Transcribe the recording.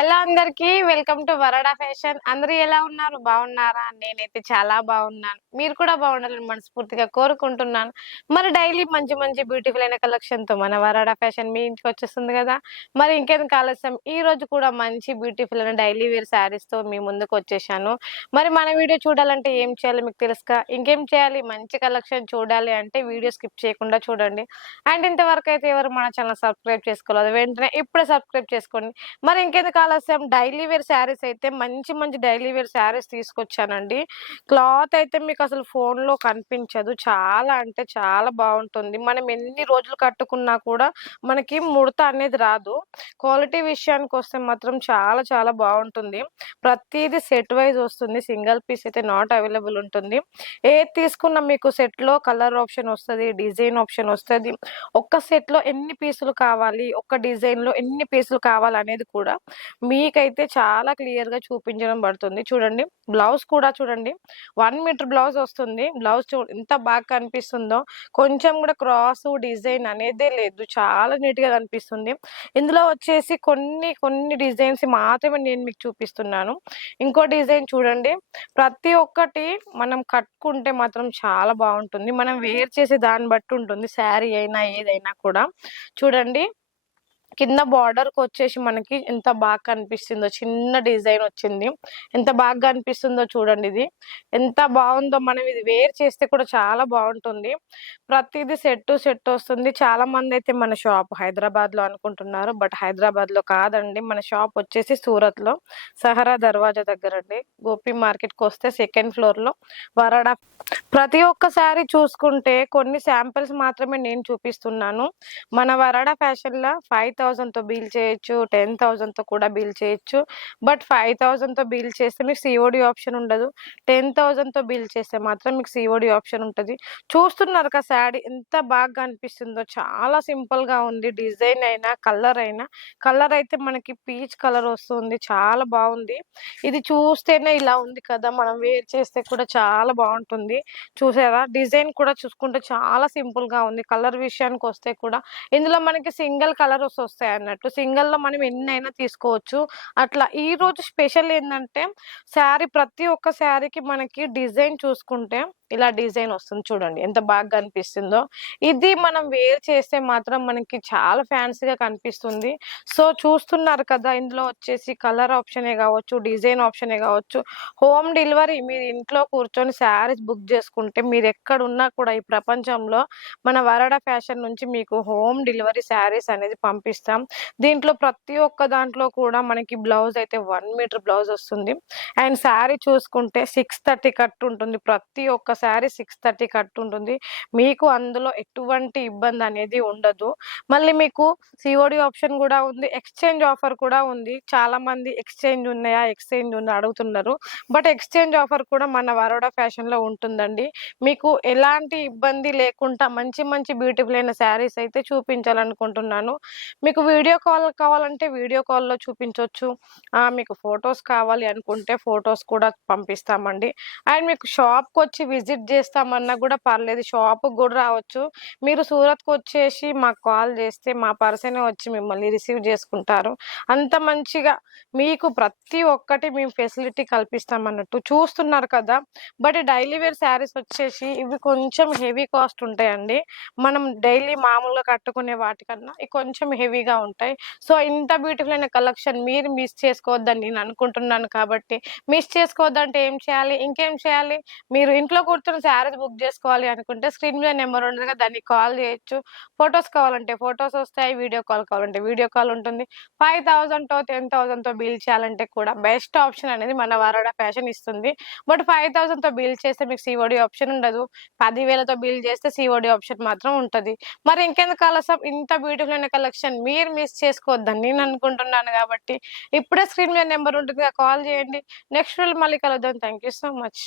Hello అందరికి welcome to వరడా fashion. అందరూ ఎలా ఉన్నారు? బాగున్నారా? నేనైతే చాలా బాగున్నాను. మీరు కూడా బాగుండాలని మనస్ఫూర్తిగా కోరుకుంటున్నాను. మరి డైలీ మంచి మంచి బ్యూటిఫుల్ అయిన కలెక్షన్ తో మన వరడా ఫ్యాషన్ మీ ఇంటికి వచ్చేస్తుంది కదా. మరి ఇంకెందుకు ఆలస్యం, ఈ రోజు కూడా మంచి బ్యూటిఫుల్ అయిన డైలీ వేర్ శారీస్ తో మీ ముందుకు వచ్చేసాను. మరి మన వీడియో చూడాలంటే ఏం చేయాలి మీకు తెలుసుగా. ఇంకేం చేయాలి, మంచి కలెక్షన్ చూడాలి అంటే వీడియో స్కిప్ చేయకుండా చూడండి. అండ్ ఇంతవరకు అయితే ఎవరు మన ఛానల్ సబ్స్క్రైబ్ చేసుకోలేదు, వెంటనే ఇప్పుడే సబ్స్క్రైబ్ చేసుకోండి. మరి ఇంకెందుకు ఆలస్యం, డైలీ వేర్ శారీస్ అయితే మంచి మంచి డైలీ వేర్ శారీస్ తీసుకొచ్చానండి. క్లాత్ అయితే మీకు అసలు ఫోన్ లో కనిపించదు, చాలా అంటే చాలా బాగుంటుంది. మనం ఎన్ని రోజులు కట్టుకున్నా కూడా మనకి ముడత అనేది రాదు. క్వాలిటీ విషయానికి వస్తే మాత్రం చాలా చాలా బాగుంటుంది. ప్రతిదీ సెట్ వైజ్ వస్తుంది, సింగిల్ పీస్ అయితే నాట్ అవైలబుల్ ఉంటుంది. ఏది తీసుకున్నా మీకు సెట్ లో కలర్ ఆప్షన్ వస్తుంది, డిజైన్ ఆప్షన్ వస్తుంది. ఒక్క సెట్ లో ఎన్ని పీసులు కావాలి, ఒక్క డిజైన్ లో ఎన్ని పీసులు కావాలి అనేది కూడా మీకైతే చాలా క్లియర్ గా చూపించడం పడుతుంది. చూడండి, బ్లౌజ్ కూడా చూడండి, 1 మీటర్ బ్లౌజ్ వస్తుంది. బ్లౌజ్ ఎంత బాగా కనిపిస్తుందో, కొంచెం కూడా క్రాస్ డిజైన్ అనేదే లేదు, చాలా నీట్ గా కనిపిస్తుంది. ఇందులో వచ్చేసి కొన్ని కొన్ని డిజైన్స్ మాత్రమే నేను మీకు చూపిస్తున్నాను. ఇంకో డిజైన్ చూడండి, ప్రతి ఒక్కటి మనం కట్టుకుంటే మాత్రం చాలా బాగుంటుంది. మనం వేర్ చేసే దాన్ని బట్టి ఉంటుంది శారీ అయినా ఏదైనా కూడా. చూడండి, కింద బార్డర్ కి వచ్చేసి మనకి ఎంత బాగా కనిపిస్తుందో, చిన్న డిజైన్ వచ్చింది. ఎంత బాగా కనిపిస్తుందో చూడండి, ఇది ఎంత బాగుందో. మనం ఇది వేర్ చేస్తే కూడా చాలా బాగుంటుంది. ప్రతిదీ సెట్ సెట్ వస్తుంది. చాలా మంది అయితే మన షాప్ హైదరాబాద్ లో అనుకుంటున్నారు, బట్ హైదరాబాద్ లో కాదండి. మన షాప్ వచ్చేసి సూరత్ లో సహరా దర్వాజా దగ్గర అండి. గోపి మార్కెట్ కి వస్తే సెకండ్ ఫ్లోర్ లో వరడా. ప్రతి ఒక్క శారీ చూసుకుంటే కొన్ని శాంపిల్స్ మాత్రమే నేను చూపిస్తున్నాను. మన వరడా ఫ్యాషన్ లా 5000 తో బిల్ చేయొచ్చు, 10,000 తో కూడా బిల్ చేయొచ్చు. బట్ 5000 తో బిల్ చేస్తే మీకు సిఓడి ఆప్షన్ ఉండదు. 10,000 తో బిల్ చేస్తే మాత్రం మీకు సిఓడి ఆప్షన్ ఉంటుంది. చూస్తున్నారు కదా శారీ ఎంత బాగా అనిపిస్తుందో, చాలా సింపుల్ గా ఉంది. డిజైన్ అయినా కలర్ అయితే మనకి పీచ్ కలర్ వస్తుంది, చాలా బాగుంది. ఇది చూస్తేనే ఇలా ఉంది కదా, మనం వేర్ చేస్తే కూడా చాలా బాగుంటుంది. చూసారా, డిజైన్ కూడా చూసుకుంటే చాలా సింపుల్ గా ఉంది. కలర్ విషయానికి వస్తే కూడా ఇందులో మనకి సింగిల్ కలర్స్ వస్తాయి అన్నట్టు. సింగిల్ లో మనం ఎన్నైనా తీసుకోవచ్చు. అట్లా ఈ రోజు స్పెషల్ ఏంటంటే శారీ, ప్రతి ఒక్క శారీకి మనకి డిజైన్ చూసుకుంటే ఇలా డిజైన్ వస్తుంది. చూడండి ఎంత బాగా కనిపిస్తుందో. ఇది మనం వేర్ చేస్తే మాత్రం మనకి చాలా ఫ్యాన్సీగా కనిపిస్తుంది. సో చూస్తున్నారు కదా, ఇందులో వచ్చేసి కలర్ ఆప్షనే కావచ్చు, డిజైన్ ఆప్షనే కావచ్చు, హోమ్ డెలివరీ. మీరు ఇంట్లో కూర్చొని శారీస్ బుక్ చేసుకుంటే మీరు ఎక్కడున్నా కూడా ఈ ప్రపంచంలో మన వరడా ఫ్యాషన్ నుంచి మీకు హోమ్ డెలివరీ శారీస్ అనేది పంపిస్తాం. దీంట్లో ప్రతి ఒక్క దాంట్లో కూడా మనకి బ్లౌజ్ అయితే 1 మీటర్ బ్లౌజ్ వస్తుంది. అండ్ శారీ చూసుకుంటే 630 కట్ ఉంటుంది. ప్రతి ఒక్క శారీ 630 కట్ ఉంటుంది. మీకు అందులో ఎటువంటి ఇబ్బంది అనేది ఉండదు. మళ్ళీ మీకు సిఓడి ఆప్షన్ కూడా ఉంది, ఎక్స్చేంజ్ ఆఫర్ కూడా ఉంది. చాలా మంది ఎక్స్చేంజ్ ఉన్నాయా, ఎక్స్చేంజ్ ఉందా అడుగుతున్నారు. బట్ ఎక్స్చేంజ్ ఆఫర్ కూడా మన వరోడా ఫ్యాషన్ లో ఉంటుందండి. మీకు ఎలాంటి ఇబ్బంది లేకుండా మంచి మంచి బ్యూటిఫుల్ అయిన శారీస్ అయితే చూపించాలనుకుంటున్నాను. మీకు వీడియో కాల్ కావాలంటే వీడియో కాల్లో చూపించవచ్చు. మీకు ఫొటోస్ కావాలి అనుకుంటే ఫొటోస్ కూడా పంపిస్తామండి. అండ్ మీకు షాప్కి వచ్చి విజిట్ చేస్తామన్నా కూడా పర్లేదు, షాప్కి కూడా రావచ్చు. మీరు సూరత్కి వచ్చేసి మాకు కాల్ చేస్తే మా పర్సనే వచ్చి మిమ్మల్ని రిసీవ్ చేసుకుంటారు. అంత మంచిగా మీకు ప్రతి ఒక్కటి మేము ఫెసిలిటీ కల్పిస్తామన్నట్టు. చూస్తున్నారు కదా, బట్ డైలీ వేర్ శారీస్ వచ్చేసి ఇవి కొంచెం హెవీ కాస్ట్ ఉంటాయండి. మనం డైలీ మామూలుగా కట్టుకునే వాటికన్నా ఇవి కొంచెం హెవీగా ఉంటాయి. సో ఇంత బ్యూటిఫుల్ అయిన కలెక్షన్ మీరు మిస్ చేసుకోవద్దని నేను అనుకుంటున్నాను. కాబట్టి మిస్ చేసుకోవద్దంటే ఏం చేయాలి, ఇంకేం చేయాలి, మీరు ఇంట్లో కూర్చొని శారీస్ బుక్ చేసుకోవాలి అనుకుంటే స్క్రీన్ మీద నెంబర్ ఉంటుంది కదా, దాన్ని కాల్ చేయొచ్చు. ఫొటోస్ కావాలంటే ఫొటోస్ వస్తాయి, వీడియో కాల్ కావాలంటే వీడియో కాల్ ఉంటుంది. 5,000 తో 10,000 తో బిల్ చేయాలంటే కూడా బెస్ట్ ఆప్షన్ అనేది మన వరడా ఫ్యాషన్ ఇస్తుంది. బట్ 5,000 తో బిల్ చేస్తే మీకు సిఓడి ఆప్షన్ ఉండదు. 10,000తో బిల్ చేస్తే సిఓడి ఆప్షన్ మాత్రం ఉంటది. మరి ఇంకెందుకు ఆలస్యం, ఇంత బ్యూటిఫుల్ అయిన కలెక్షన్ మీరు మిస్ చేసుకోవద్దని నేను అనుకుంటున్నాను. కాబట్టి ఇప్పుడే స్క్రీన్ మీద నెంబర్ ఉంటుంది, కాల్ చేయండి. నెక్స్ట్ మళ్ళీ కలుద్దాం. Thank you so much.